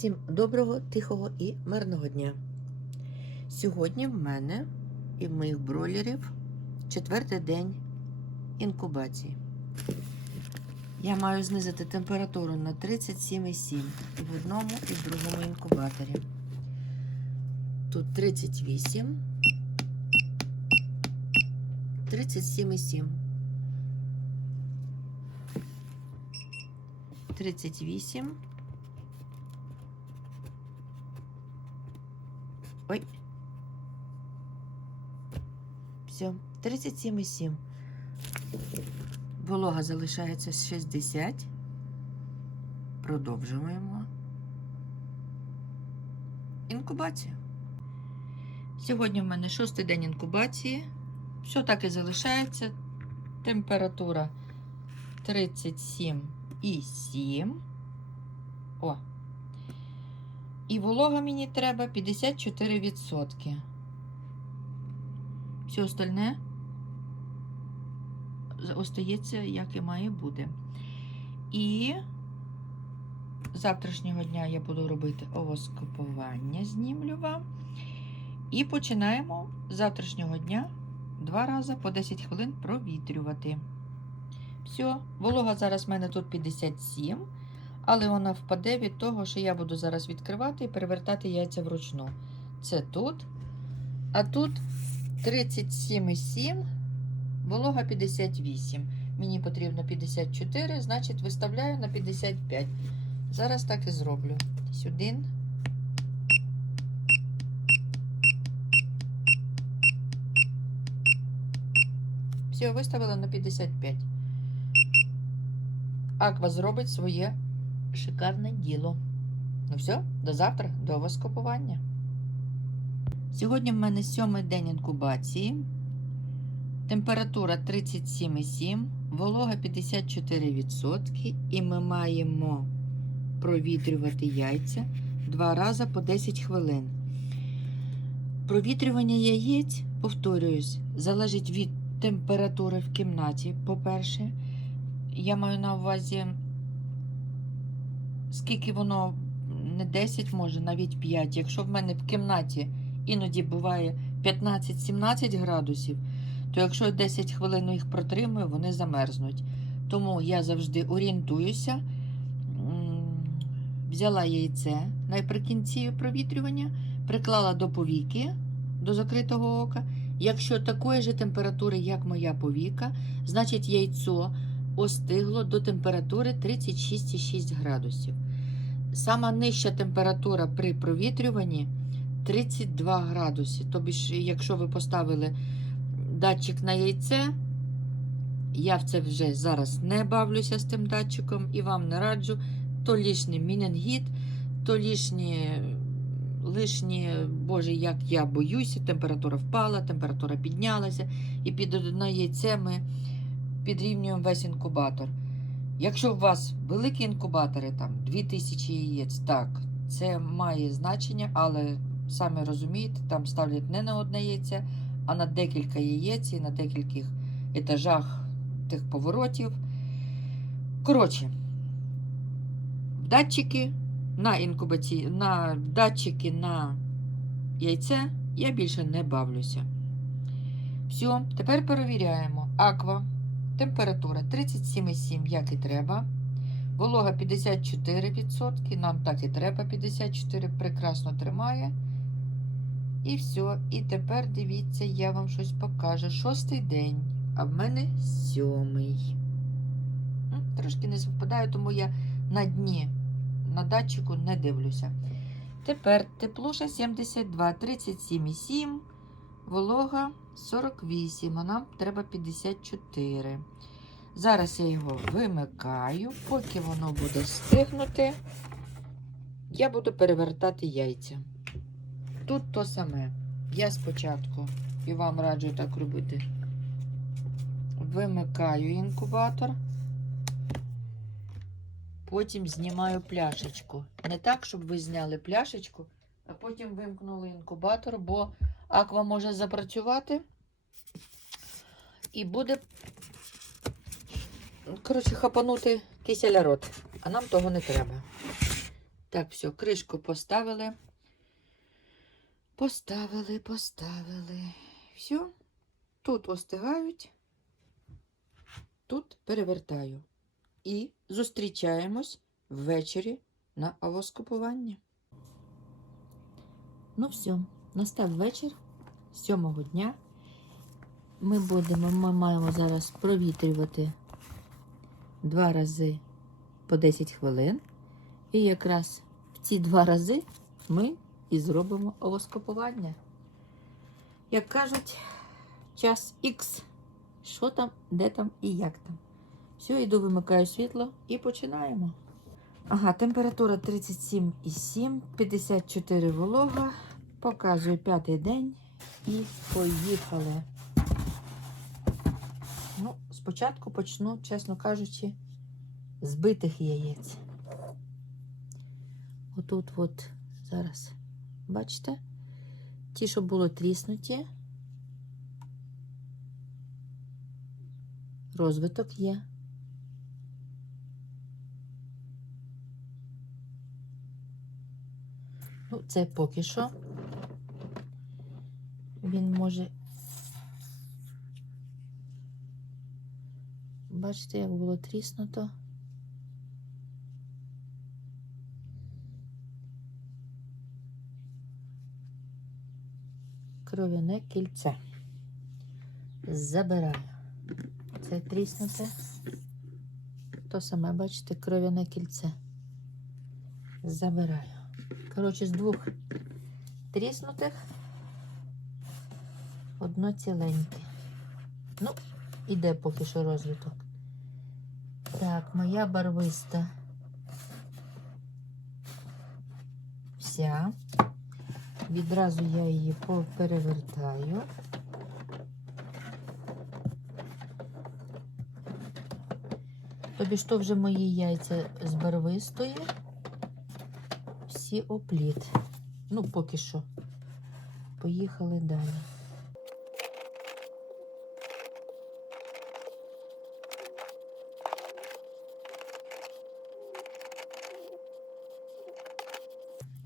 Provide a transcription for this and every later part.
Всім доброго, тихого і мирного дня. Сьогодні в мене і в моїх бройлерів четвертий день інкубації. Я маю знизити температуру на 37,7 і в одному і в другому інкубаторі. Тут 38, 37,7. 38. Ой. Все, 37,7. Волога залишається 60. Продовжуємо. Інкубацію. Сьогодні в мене шостий день інкубації. Все так і залишається. Температура 37,7. О. І волога мені треба 54%. Все остальне остається, як і має бути. І з завтрашнього дня я буду робити овоскопування, знімлю вам. І починаємо з завтрашнього дня два рази по 10 хвилин провітрювати. Все, волога зараз в мене тут 57, але вона впаде від того, що я буду зараз відкривати і перевертати яйця вручну. Це тут. А тут 37,7, волога 58. Мені потрібно 54, значить виставляю на 55. Зараз так і зроблю. Сюди. Все, виставила на 55. Аква зробить своє шикарне діло. Ну все, до завтра, до воскопування. Сьогодні в мене сьомий день інкубації. Температура 37,7, волога 54%. І ми маємо провітрювати яйця два рази по 10 хвилин. Провітрювання яєць, повторююсь, залежить від температури в кімнаті, по-перше. Я маю на увазі, скільки воно не 10, може, навіть 5. Якщо в мене в кімнаті іноді буває 15-17 градусів, то якщо 10 хвилин їх протримую, вони замерзнуть. Тому я завжди орієнтуюся, взяла яйце наприкінці провітрювання, приклала до повіки, до закритого ока. Якщо такої ж температури, як моя повіка, значить яйцо остигло до температури 36,6 градусів. Сама нижча температура при провітрюванні 32 градуси. Тобі ж, якщо ви поставили датчик на яйце, я в це вже зараз не бавлюся з тим датчиком і вам не раджу, то лишній мінінгіт, то лишні, лишні, боже, як я боюся, температура впала, температура піднялася, і під одне яйце ми підрівнюємо весь інкубатор. Якщо у вас великі інкубатори, там 2000 яєць, так, це має значення, але самі розумієте, там ставлять не на одне яйце, а на декілька яєць і на декількох етажах тих поворотів. Коротше, датчики на інкубації, на датчики на яйце я більше не бавлюся. Все, тепер перевіряємо. Аква. Температура 37,7, як і треба. Волога 54%. Нам так і треба 54%, прекрасно тримає. І все. І тепер дивіться, я вам щось покажу. Шостий день, а в мене сьомий. Трошки не совпадаю, тому я на дні на датчику не дивлюся. Тепер теплуша 72, 37,7, волога 48, а нам треба 54. Зараз я його вимикаю, поки воно буде стигнути, я буду перевертати яйця. Тут то саме. Я спочатку, і вам раджу так робити, вимикаю інкубатор, потім знімаю пляшечку. Не так, щоб ви зняли пляшечку, а потім вимкнули інкубатор, бо аква може запрацювати і буде, коротше, хапанути киселя рот, а нам того не треба. Так, все, кришку поставили. Поставили, поставили. Все. Тут остигають, тут перевертаю. І зустрічаємось ввечері на авоскупування. Ну все, настав вечір сьомого дня. Ми будемо, ми маємо зараз провітрювати два рази по 10 хвилин. І якраз в ці два рази ми і зробимо овоскопування. Як кажуть, час Х. Що там, де там і як там. Все, йду, вимикаю світло і починаємо. Ага, температура 37,7, 54 волога. Показую п'ятий день і поїхали. Ну, спочатку почну, чесно кажучи, з битих яєць. Отут от зараз, бачите? Ті, що було тріснуті. Розвиток є. Ну, це поки що. Він може. Бачите, як було тріснуто. Кров'яне кільце. Забираю. Це тріснуте. То саме, бачите, кров'яне кільце. Забираю. Коротше, з двох тріснутих одно ціленьке. Ну, іде поки що розвиток. Так, моя барвиста. Вся. Відразу я її перевертаю. Тобі ж то вже мої яйця з барвистої. Всі опліт. Ну, поки що. Поїхали далі.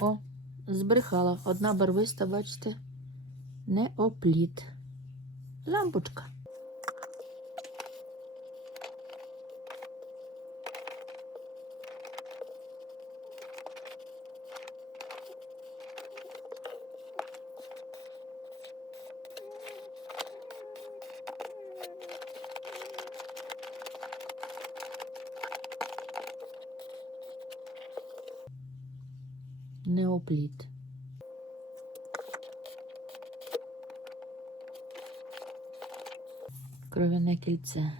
О, збрехала. Одна барвиста, бачите, не опліт. Лампочка. Неопліт. Кровяне кільце.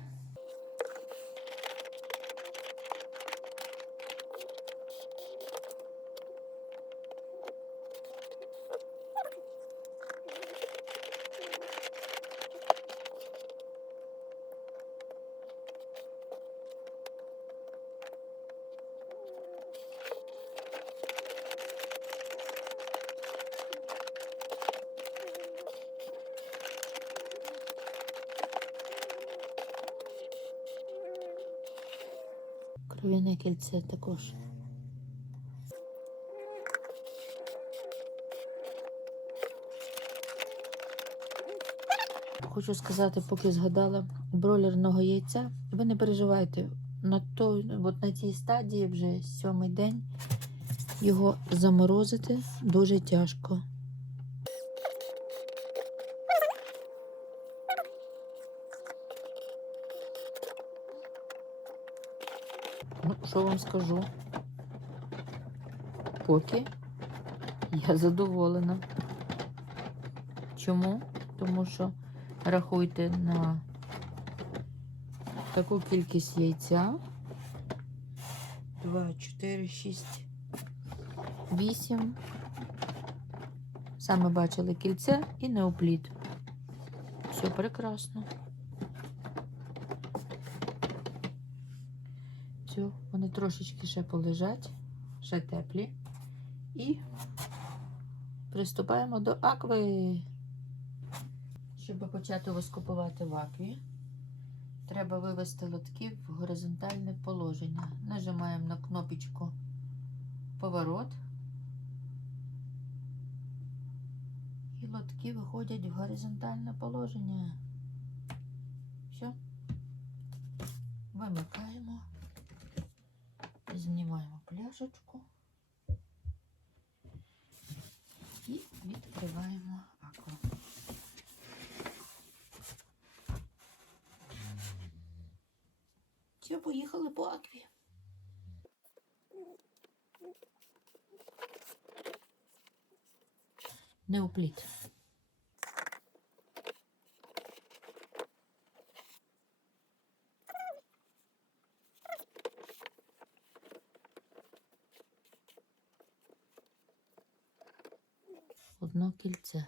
Кров'яне кільце також. Хочу сказати, поки згадала бройлерного яйця, ви не переживайте, на, той, от на цій стадії вже сьомий день його заморозити дуже тяжко. Ну, що вам скажу? Поки я задоволена. Чому? Тому що рахуйте на таку кількість яйця. 2, 4, 6, 8. Саме бачили кільце і неопліт. Все прекрасно. Все, вони трошечки ще полежать, ще теплі. І приступаємо до акви. Щоб почати воскупувати в акві, треба вивести лотки в горизонтальне положення. Нажимаємо на кнопочку поворот. І лотки виходять в горизонтальне положення. Все. Вимикаємо. Знімаємо пляшечку. І відкриваємо акву. Все, поїхали по акві. Не Неопліт. Одно кільце.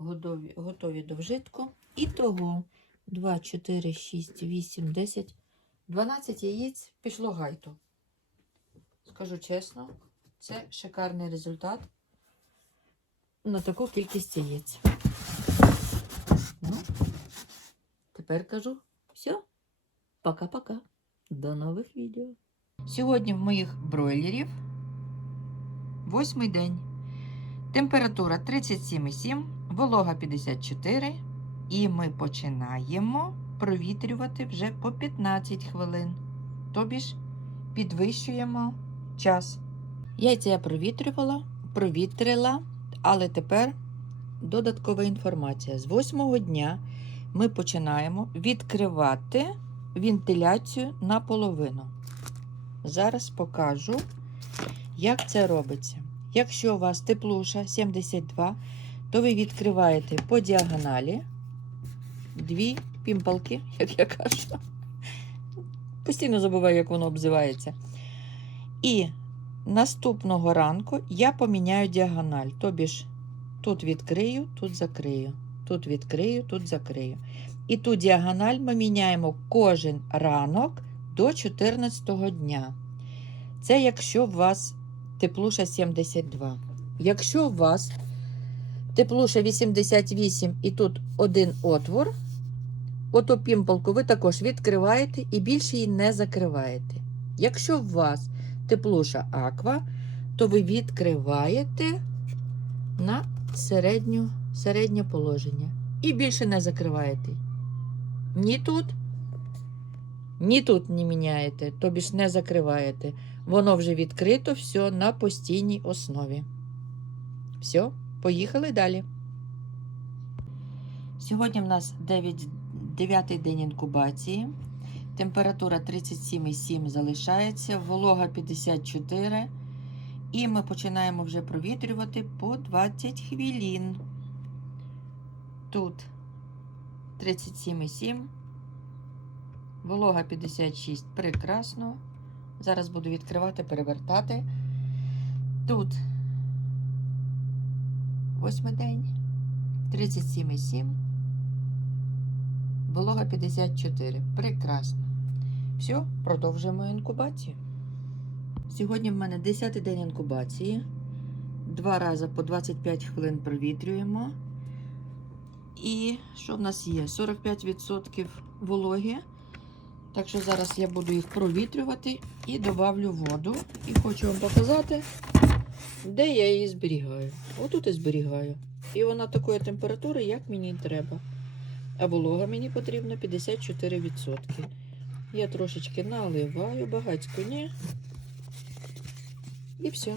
Готові, готові до вжитку. І того 2, 4, 6, 8, 10, 12 яєць пішло гайту. Скажу чесно, це шикарний результат на таку кількість яєць. Ну, тепер кажу все. Пока-пока. До нових відео. Сьогодні в моїх бройлерів восьмий день. Температура 37,7, волога 54. І ми починаємо провітрювати вже по 15 хвилин. Тобі ж підвищуємо час. Яйця я провітрювала, провітрила, але тепер додаткова інформація. З восьмого дня ми починаємо відкривати вентиляцію наполовину. Зараз покажу, як це робиться. Якщо у вас теплуша 72, то ви відкриваєте по діагоналі дві пімпалки, як я кажу. Постійно забуваю, як воно обзивається. І наступного ранку я поміняю діагональ. Тобі ж тут відкрию, тут закрию. Тут відкрию, тут закрию. І ту діагональ ми міняємо кожен ранок до 14 дня. Це якщо у вас теплуша 72. Якщо у вас теплуша 88 і тут один отвор, оту пімпалку ви також відкриваєте і більше її не закриваєте. Якщо у вас теплуша аква, то ви відкриваєте на середню, середнє положення. І більше не закриваєте. Ні тут, Ні тут не міняєте, тобі ж не закриваєте. Воно вже відкрито, все на постійній основі. Все, поїхали далі. Сьогодні в нас 9, 9 день інкубації. Температура 37,7 залишається, волога 54. І ми починаємо вже провітрювати по 20 хвилин. Тут 37,7. Волога 56. Прекрасно. Зараз буду відкривати, перевертати. Тут восьмий день. 37,7. Волога 54. Прекрасно. Все, продовжуємо інкубацію. Сьогодні в мене 10 день інкубації. Два рази по 25 хвилин провітрюємо. І що в нас є? 45% вологи. Так що зараз я буду їх провітрювати і добавлю воду. І хочу вам показати, де я її зберігаю. Отут і зберігаю. І вона такої температури, як мені треба. А волога мені потрібно 54%. Я трошечки наливаю, багацько ні. І все.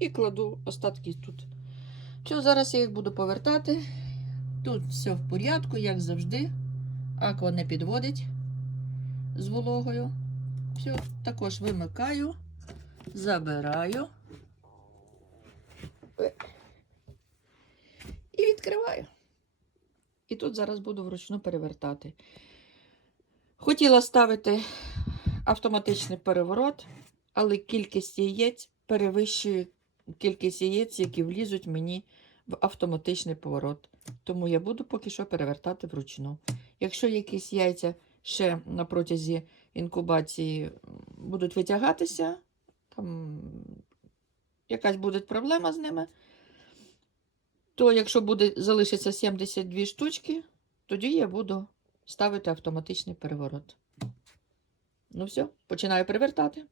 І кладу остатки тут. Все, зараз я їх буду повертати. Тут все в порядку, як завжди. Аква не підводить з вологою. Все, також вимикаю, забираю. І відкриваю. І тут зараз буду вручну перевертати. Хотіла ставити автоматичний переворот, але кількість яєць перевищує кількість яєць, які влізуть мені в автоматичний поворот. Тому я буду поки що перевертати вручну. Якщо якісь яйця ще на протязі інкубації будуть витягатися, там якась буде проблема з ними, то якщо буде залишиться 72 штучки, тоді я буду ставити автоматичний переворот. Ну все, починаю перевертати.